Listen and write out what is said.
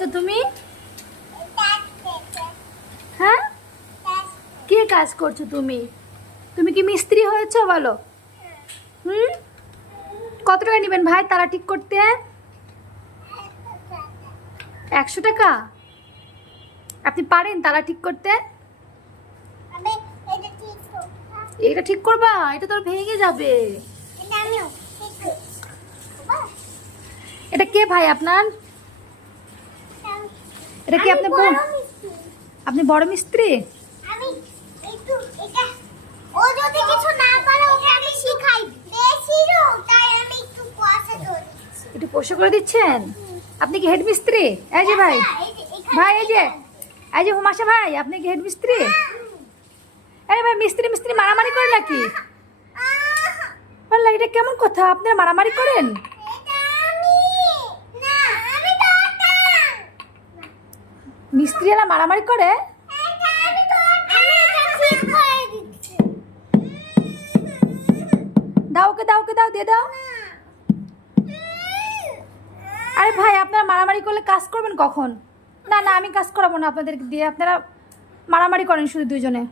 তো তুমি হ্যাঁ কি কাজ করছো তুমি? তুমি কি মিস্ত্রি হয়েছো বলো? হুম, কত টাকা নেবেন ভাই তালা ঠিক করতে? 100 টাকা? আপনি পারেন তালা ঠিক করতে? এটা ঠিক করবা? এটা তো ভেঙে যাবে। এটা কে ভাই আপনার? এটা কি আপনি আপনি বড় মিস্ত্রি? একটু পোষা করে দিচ্ছেন? আপনি কি হেড মিস্ত্রি? এই যে ভাই, ভাই এই যে হুমাশা ভাই, আপনি কি হেড মিস্ত্রি? এই ভাই, মিস্ত্রি মিস্ত্রি মারামারি করে নাকি? বললা, এটা কেমন কথা? আপনারা মারামারি করেন? মিস্ত্রিরা মারামারি করে? দাও ওকে, দাও ওকে, দাও, দিয়ে দাও। আরে ভাই, আপনারা মারামারি করলে কাজ করবেন কখন? না না, আমি কাজ করাবো না আপনাদের দিয়ে। আপনারা মারামারি করেন শুধু দুইজনে।